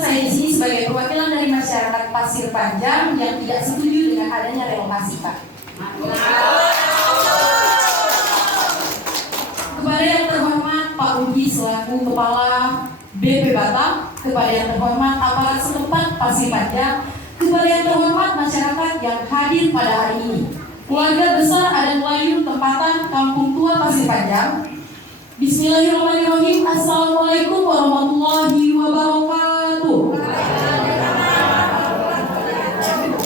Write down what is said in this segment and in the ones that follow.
Saya di sini sebagai perwakilan dari masyarakat Pasir Panjang yang tidak setuju dengan adanya relokasi, Pak. Kepada yang terhormat Pak Rudi selaku Kepala BP Batam, kepada yang terhormat aparat setempat Pasir Panjang, kepada yang terhormat masyarakat yang hadir pada hari ini, keluarga besar adat Melayu tempatan Kampung Tua Pasir Panjang. Bismillahirrahmanirrahim. Assalamualaikum warahmatullahi wabarakatuh.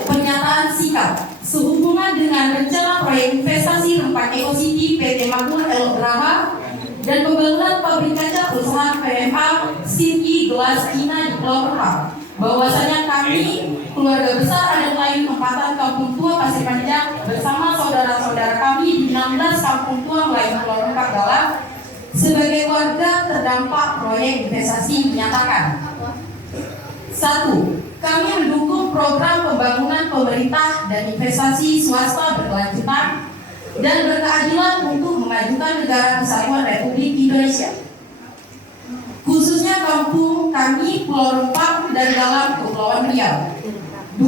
Pernyataan sikap sehubungan dengan rencana proyek investasi Rempang Eco City PT Makmur El Graha dan pembangunan pabrik kaca perusahaan PMA Sinki Gelas Cina di Pulau Rempang, bahwasanya kami keluarga besar adat Melayu tempatan Kampung Tua Pasir Panjang bersama saudara-saudara kami di 16 Kampung Tua Melayu Pulau Rempang Galang sebagai warga terdampak proyek investasi menyatakan: 1. Kami mendukung program pembangunan pemerintah dan investasi swasta berkelanjutan dan berkeadilan untuk memajukan negara kesatuan Republik Indonesia, khususnya kampung kami Pulau Rempang dan Galang Kepulauan Riau. 2.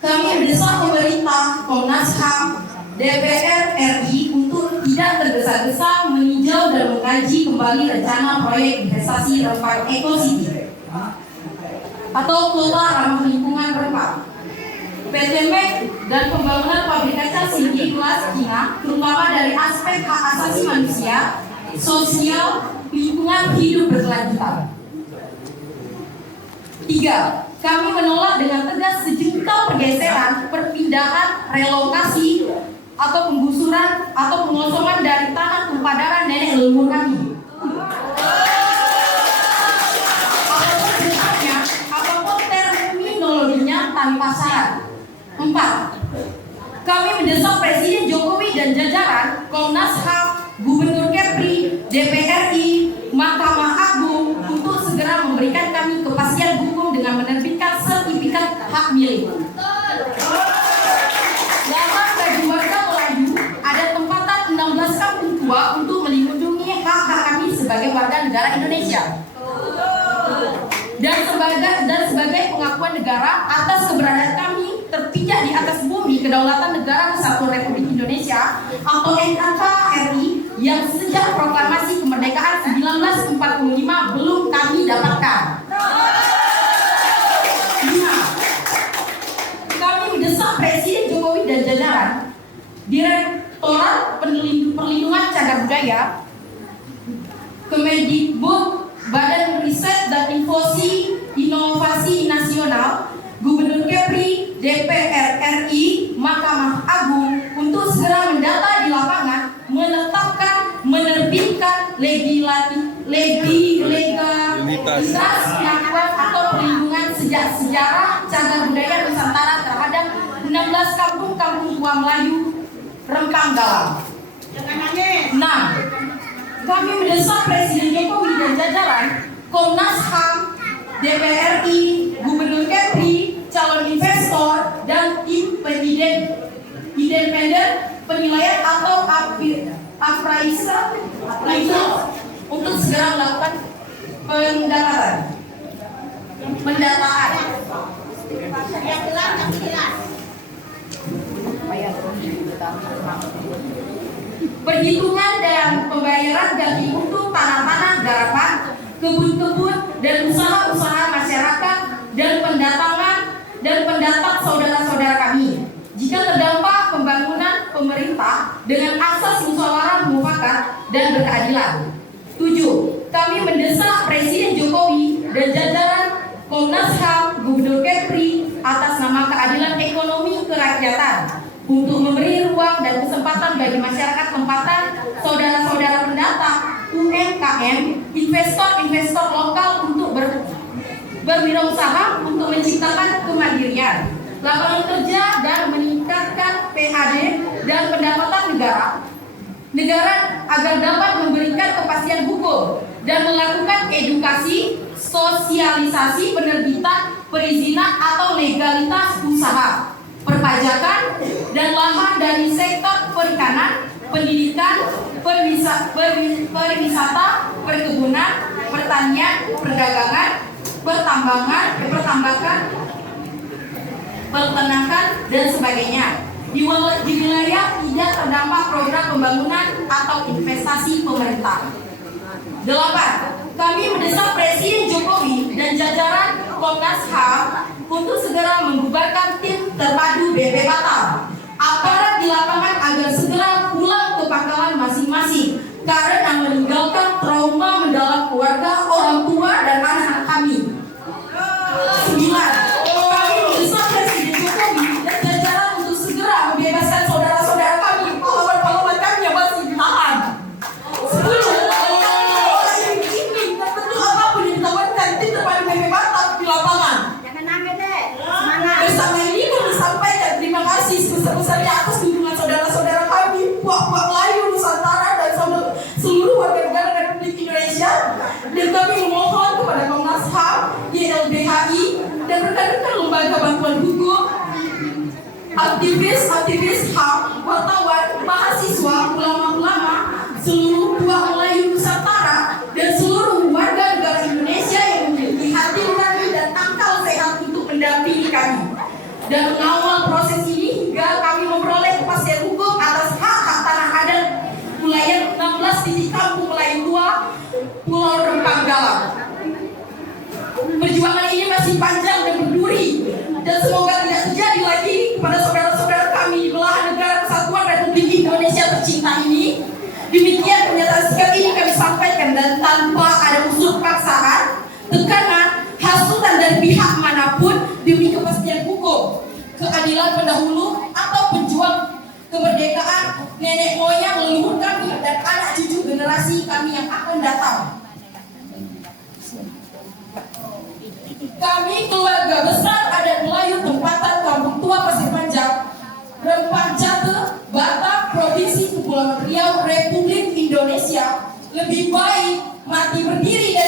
Kami mendesak pemerintah, Komnas HAM, DPR RI untuk tidak tergesa-gesa meninjau dan mengkaji kembali rencana proyek investasi Rempang Eco City atau kota ramah lingkungan Rempang, PT MEK, dan pembangunan pabrik kaca Sinki Gelas Cina, terutama dari aspek hak asasi manusia, sosial, lingkungan hidup berkelanjutan. 3. Kami menolak dengan tegas sejuta pergeseran, perpindahan, relokasi, atau penggusuran atau pengosongan dari tanah tumpah darah nenek leluhur kami. Apapun bentuknya, apapun terminologinya tanpa syarat. 4. Kami mendesak Presiden Jokowi dan jajaran, Komnas HAM, Gubernur Kepri, DPR RI, Mahkamah Agung untuk segera memberikan kami kepastian hukum dengan menerbitkan sertifikat hak milik. Kampung Tua untuk melindungi hak-hak kami sebagai warga negara Indonesia dan sebagai pengakuan negara atas keberadaan kami terpijak di atas bumi kedaulatan negara kesatuan Republik Indonesia atau NKRI yang sejak proklamasi kemerdekaan 1945 belum kami dapatkan. 5. Kami mendesak Presiden Jokowi dan jajaran, Direktorat Perlindungan Cagar Budaya, Kemendikbud, Badan Riset dan Inovasi Nasional, Gubernur Kepri, DPR RI, Mahkamah Agung untuk segera mendata di lapangan, menetapkan, menerbitkan legalitas pengakuan atau perlindungan sejak sejarah cagar budaya Nusantara terhadap 16 kampung Tua Melayu Rempang Galang. 6. Kami mendesak Presiden Jokowi dan jajaran, Komnas HAM, DPR RI, Gubernur Kepri, calon investor, dan tim independen penilaian atau appraiser untuk segera melakukan pendataan. Perhitungan dan pembayaran ganti untuk tanah-tanah garapan, kebun-kebun, dan usaha-usaha masyarakat dan pendapat saudara-saudara kami jika terdampak pembangunan pemerintah dengan asas musyawarah mufakat dan berkeadilan. 7. Kami mendesak Presiden Jokowi dan jajaran Komnas HAM, Gubernur Kepri atas nama keadilan ekonomi kerakyatan untuk memberi ruang dan kesempatan bagi masyarakat tempatan, saudara-saudara pendatang, UMKM, investor-investor lokal untuk berwirausaha untuk menciptakan kemandirian, lapangan kerja dan meningkatkan PAD dan pendapatan negara agar dapat memberikan kepastian hukum dan melakukan edukasi, sosialisasi penerbitan perizinan atau legalitas usaha, perpajakan, dan lahan dari sektor perikanan, pendidikan, pariwisata, perkebunan, pertanian, perdagangan, pertambakan, peternakan, dan sebagainya. Di wilayah tidak terdampak program pembangunan atau investasi pemerintah. 8. Kami mendesak Presiden Jokowi dan jajaran Komnas HAM untuk segera membubarkan tim terpadu BP Batam, aparat di lapangan agar segera pulang ke pangkalan masing-masing karena meninggalkan trauma mendalam keluarga, orang tua, dan anak-anak kami. 9. Kami mendesak Presiden Jokowi dan jajaran untuk segera membebaskan saudara-saudara kami, pahlawan-pahlawan kami yang masih ditahan. 10. Bersama ini kami sampaikan terima kasih sebesar-besarnya atas dukungan saudara-saudara kami, puak-puak Melayu Nusantara dan seluruh warga negara Republik Indonesia. Dan kami memohon kepada Komnas HAM, YLBHI, dan rekan-rekan lembaga bantuan hukum, aktivis HAM, wartawan, mahasiswa, ulama-ulama, seluruh puak Melayu Nusantara, dan seluruh warga negara Indonesia yang memiliki hati nurani dan akal sehat untuk mendampingi kami dan mengawal proses ini hingga kami memperoleh kepastian hukum atas hak-hak tanah adat wilayah 16 titik kampung Melayu Tua, Pulau Rempang Galang. Perjuangan ini masih panjang dan berduri, dan semoga tidak terjadi lagi kepada saudara-saudara kami di belahan negara Kesatuan Republik Indonesia tercinta ini. Demikian pernyataan sikap ini kami sampaikan, dan tanpa ada unsur paksaan, tekanan, hasutan dari pihak manapun, demi kepastian hukum, keadilan pendahulu, atau pejuang kemerdekaan nenek moyang leluhur kami dan anak cucu generasi kami yang akan datang. Kami keluarga besar adat Melayu tempatan Kampung Tua Pasir Panjang, Rempang Jate, Batam, Provinsi Kepulauan Riau, Republik Indonesia, lebih baik mati berdiri